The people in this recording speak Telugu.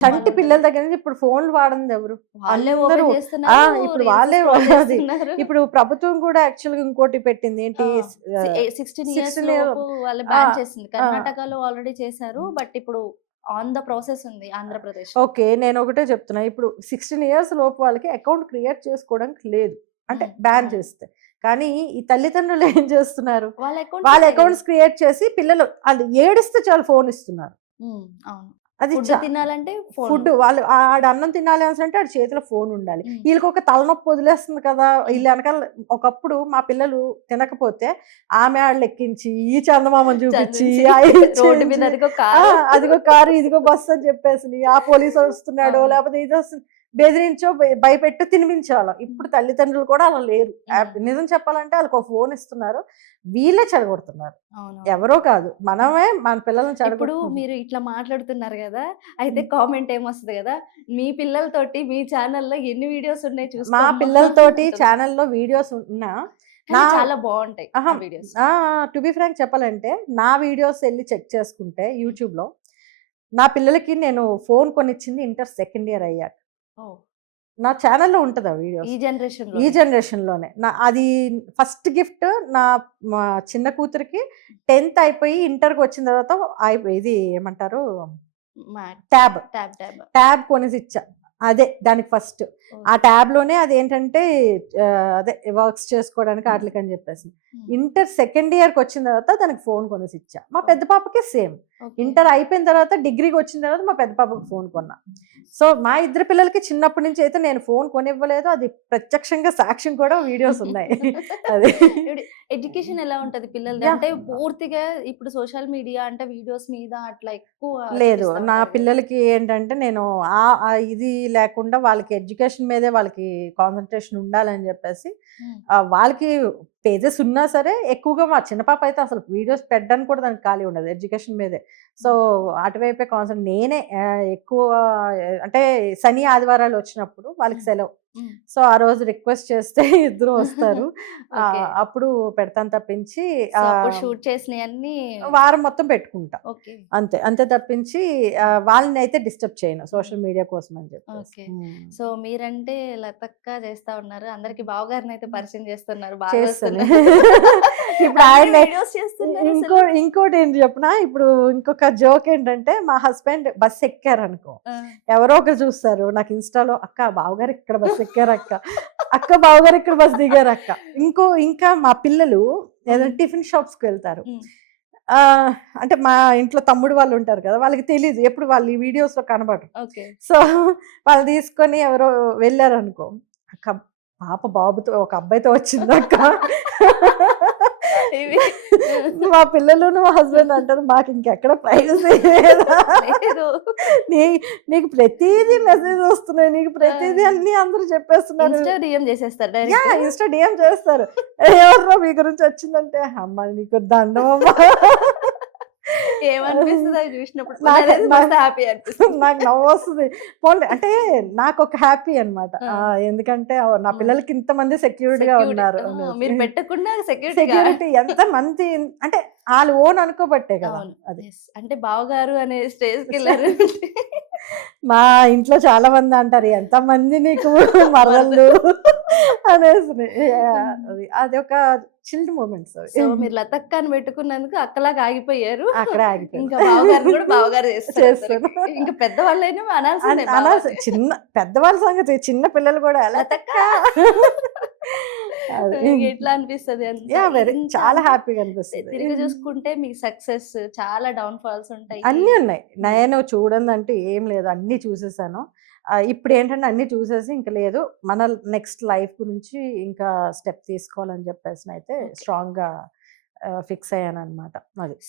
చంటి వాళ్ళందరూ పిల్లల దగ్గర నుంచి ఇప్పుడు ఫోన్లు వాడంది ఎవరు? వాళ్ళే అందరూ ఓపెన్ చేస్తున్నారు. ఇప్పుడు రీల్స్ వాళ్ళే స్క్రోల్ అది. చేస్తున్నారు. ఇప్పుడు ప్రభుత్వం కూడా యాక్చువల్‌గా ఇంకోటి పెట్టింది. ఆ! ఏంటి 16 ఇయర్స్ 16 ఇయర్ లోపు వాళ్ళు ఆ! బ్యాన్ చేసింది. ఆ! కర్ణాటకలో ఆల్రెడీ చేశారు. బట్ ఇప్పుడు ఆన్ ద ప్రాసెస్ ఉంది ఆంధ్రప్రదేశ్‌లో. ఓకే. నేనొకటే చెప్తున్నా. ఇప్పుడు 16 ఇయర్స్ లోపు వాళ్ళకి అకౌంట్ క్రియేట్ చేసుకోవడానికి లేదు. అంటే బ్యాన్ అవును. చేస్తే. కానీ ఈ తల్లిదండ్రులు ఏం చేస్తున్నారు? వాళ్ళ అకౌంట్స్ వాళ్ళ ఉంటాయి గదా! అకౌంట్స్ క్రియేట్ చేసి పిల్లలు ఆళ్ళు ఏడిస్తే చాలు ఫోన్ ఇస్తున్నారు. అవును. అది ఫుడ్ తినాలంటే ఫోను. ఫుడ్ వాళ్ళు ఆడు అన్నం తినాలి అనేసంటే ఆడి చేతిలో ఫోన్ ఉండాలి. హ్మ్. ఈళ్ళకొక తలనొప్పి వదిలేస్తుంది కదా! హ్మ్. ఈళ్ళ ఎనకాల ఒకప్పుడు మా పిల్లలు తినకపోతే ఆమె ఆళ్ళెక్కించి, ఈ చందమామను చూపిచ్చి, చందుంచి ఆ రోడ్డు మీద ఇచ్చేయించి అదిగో ఆ! కారు. అదిగో కారు, ఇదిగో బస్సు అని చెప్పేసని, ఆ పోలీసొస్తున్నాడో అవును. లేపోతే ఇదొస్తుంది. బెదిరించో, భయపెట్టో తినిపించాల. హ్మ్. ఇప్పుడు తల్లిదండ్రులు కూడా అలా లేరు. హ్మ్. నిజం చెప్పాలంటే ఆళ్ళకో ఫోన్ ఇస్తున్నారు. వీళ్ళే చెడగొడుతున్నారు. అవునవును. ఎవరో కాదు. హ్మ్. మనమే మన పిల్లల్ని ఇప్పుడు చెడగొట్టుకుంటున్నాం. మీరు ఇట్లా మాట్లాడుతున్నారు గదా! అయితే హ్మ్. కామెంట్ ఏమొస్తది గదా! మీ పిల్లలతోటి మీ ఛానెల్‌లో ఎన్ని వీడియోస్ ఉన్నాయి మా చూసుకోమ్మా పిల్లలతోటి అంటుంది. ఛానెల్‌లో వీడియోస్ ఉన్నా, నా కానీ చాలా బావుంటాయి అహా! ఆ వీడియోస్. ఆ! టు బీ ఫ్రాంక్ చెప్పాలంటే, నా వీడియోస్ ఎళ్లి చెక్ చేసుకుంటే హ్మ్. యూట్యూబ్‌లో, నా పిల్లలకి నేను ఫోన్ కొనిచ్చింది ఇంటర్ సెకండ్ ఇయర్ అయ్యాక. ఓహ్! నా ఛానెల్‌లో ఉంటది ఆ ఈ వీడియోస్. ఈ జనరేషన్‌లోనే. జనరేషన్‌లోనే. అది ఫస్ట్ గిఫ్ట్ నా మా చిన్న కూతురికి 10థ్ అయిపోయి ఇంటర్‌కొచ్చిన తర్వాత ఇది ఏమంటారు మ్యాట్. ట్యాబ్. ట్యాబ్. ట్యాబ్ కొనేసిచ్చా. అదే దానికి ఫస్ట్. ఆ ఓకే. ట్యాబ్‌లోనే అదేంటంటే అదే వర్క్స్ చేసుకోవడానికి ఆటిలకని జెప్పేసి. హ్మ్. ఇంటర్ సెకండ్ ఇయర్‌కొచ్చిన తర్వాత దానికి ఫోన్ కొనేసిచ్చా. మా ఓహ్! పెద్ద పాపకి సేమ్. ఓకే. ఇంటర్ అయిపోయిన తర్వాత డిగ్రీకొచ్చిన తర్వాత మా పెద్ద పాపకి ఫోన్ కొన్నా. సో, మా ఇద్దరి పిల్లలకి చిన్నప్పటి నుంచి అయితే నేను ఫోన్ కొనివ్వలేదు. అది ప్రత్యక్షంగా సాక్ష్యం కూడా వీడియోస్ ఉన్నాయి. అది. ఇప్పుడు ఎడ్యుకేషన్ ఎలా ఉంటది పిల్లలది? యాహ్! అంటే పూర్తిగా ఇప్పుడు సోషల్ మీడియా అంటే వీడియోస్ మీద అట్లా ఎక్కువ లేదు. చూపిస్తా నా ఉంటారు గదా! పిల్లలకి ఏంటంటే నేను ఇది లేకుండా వాళ్ళకి ఎడ్యుకేషన్ మీదే వాళ్ళకి కాన్సంట్రేషన్ ఉండాలని జెప్పేసి హ్మ్. వాళ్ళకి పేజెస్ ఉన్నా సరే ఎక్కువగా మా చిన్న పాప అయితే అసలు వీడియోస్ పెట్టడానికి కూడా దానికి ఖాళీ ఉండదు. ఎడ్యుకేషన్ మీదే. సో, హ్మ్. అటువైపే నేనే ఎక్కువ అంటే శని, ఆదివారాలు వచ్చినప్పుడు వాళ్ళకి హ్మ్. సెలవు. హ్మ్. సో, ఆ రోజు రిక్వెస్ట్ చేస్తే ఇద్దరు వస్తారు. ఓకే. అప్పుడు పెడతాను తప్పించి సో, అప్పుడు ఆహ్, షూట్ చేసినయన్నీ వారం మొత్తం పెట్టుకుంటా. ఓకే. అంతే. అంతే తప్పించి వాళ్ళనైతే డిస్టర్బ్ చేయను హ్మ్. సోషల్ మీడియా కోసం అని చెప్పేసి. ఓకే. హ్మ్. సో, మీరంటే లతక్కా చేస్తా ఉన్నారు. అందరికి బావగారినైతే పరిచయం చేస్తున్నారు. బాగా చేస్తాను. వస్తున్నారు. ఇప్పుడు అన్ని ఆయన్నే వీడియోస్ చేస్తున్నారసలు. ఇంకోటేంటి చెప్పనా? ఇప్పుడు ఇంకొక జోక్ ఏంటంటే మా హస్బెండ్ బస్ ఎక్కారనుకో, ఆ! ఎవరో ఒకరు చూస్తారు. నాకు ఇన్‌స్టాలో "అక్క బావగారు ఇక్కడ బస్ ఎక్కారక్క. అక్క బావగారు ఇక్కడ బస్ దిగారక్క." ఇంకా మా పిల్లలు హ్మ్. ఏదైనా టిఫిన్ షాప్స్‌కి వెళ్తారు. హ్మ్. అంటే మా ఇంట్లో తమ్ముడు వాళ్ళు ఉంటారు కదా! వాళ్ళకి తెలీదు. ఎప్పుడు వాళ్ళు ఈ వీడియోస్‌లో కనపడరు. ఓకే. సో, వాళ్ళు తీసుకొని ఎవరో వెళ్లారనుకో, "అక్క పాప బాబుతో ఒక అబ్బాయితో వచ్చిందక్క." ఇవి మా పిల్లలును, మా హస్బెండ్ అంటారు, "మాకింకెక్కడ ప్రైవసీ లేదా? లేదు. నీ నీకు ప్రతీదీ మెసేజ్ వస్తున్నాయి. నీకు ఆ! ప్రతీదీ అన్నీ అందరూ చెప్పేస్తున్నారు." ఇన్‌స్టా డీఎం చేసేస్తారు డైరెక్ట్. ఇన్‌స్టా డీఎం చేస్తారు. ఎవర్రా మీ గురించి వచ్చిందంటే, "అమ్మ నీకు దండమమ్మా." ఏమనిపిస్తది అవి చూసినప్పుడు? నాకు నాకైతే నా మస్తు హ్యాపీ అనిపిస్తది. నాకు నవ్వొస్తది. పోన్లే అంటే నాకొక హ్యాపీ అన్నమాట. ఆ! ఎందుకంటే నా హ్మ్. పిల్లలకి ఇంతమంది సెక్యూర్డ్‌గా సెక్యూరిటీ. ఉన్నారు ఆ! అనేసి. మీరు పెట్టకుండా సెక్యూరిటీగా సెక్యూరిటీ ఎంతమంది అంటే ఆళ్ళు ఓన్ అనుకోబట్టే కదా! అవును. అది. యెస్. అంటే బావగారు అనే స్టేజ్‌కెళ్లారు. మా ఇంట్లో చాలా మంది అంటారు, "ఎంతమంది నీకు మరదళ్ళు" మరదలు. అనేసి. యాహ్! హ్మ్. అదొక చిల్డ్ మొమెంట్స్ సో, అవి. మీరు లతక్క అని పెట్టుకున్నందుకు అక్కలాగా ఆగిపోయారు. అక్కడే ఆగిపోయాను. ఇంకా బావగారిని కూడా బావగారు చేస్తారు అందరికి. చేస్తాను. ఇంక పెద్దవాళ్ళైనా అనాల్సిందే అనాల్సి బావని. పెద్దవాళ్ళ సంగతి చిన్న పిల్లలు కూడా లతక్క. "లతక్క." అది. ఎట్లా అనిపిస్తది అంత ఇంత చాలా అంటే హ్యాపీగా అనిపిస్తది. తిరిగి చూసుకుంటే మీ సక్సెస్ చాలా డౌన్ ఫాల్స్ ఉంటాయి. అన్నీ ఉన్నాయి. హ్మ్. నేను చూడనిదంటూ ఏం లేదు. అన్నీ చూసేసాను. ఇప్పుడేంటంటే అన్నీ చూసేసి ఇంక లేదు. మన నెక్స్ట్ లైఫ్ గురించి ఇంకా స్టెప్ తీసుకోవాలని చెప్పేసనయితే ఓకే. స్ట్రాంగ్‌గా ఫిక్స్ అయ్యాననమాట. అది.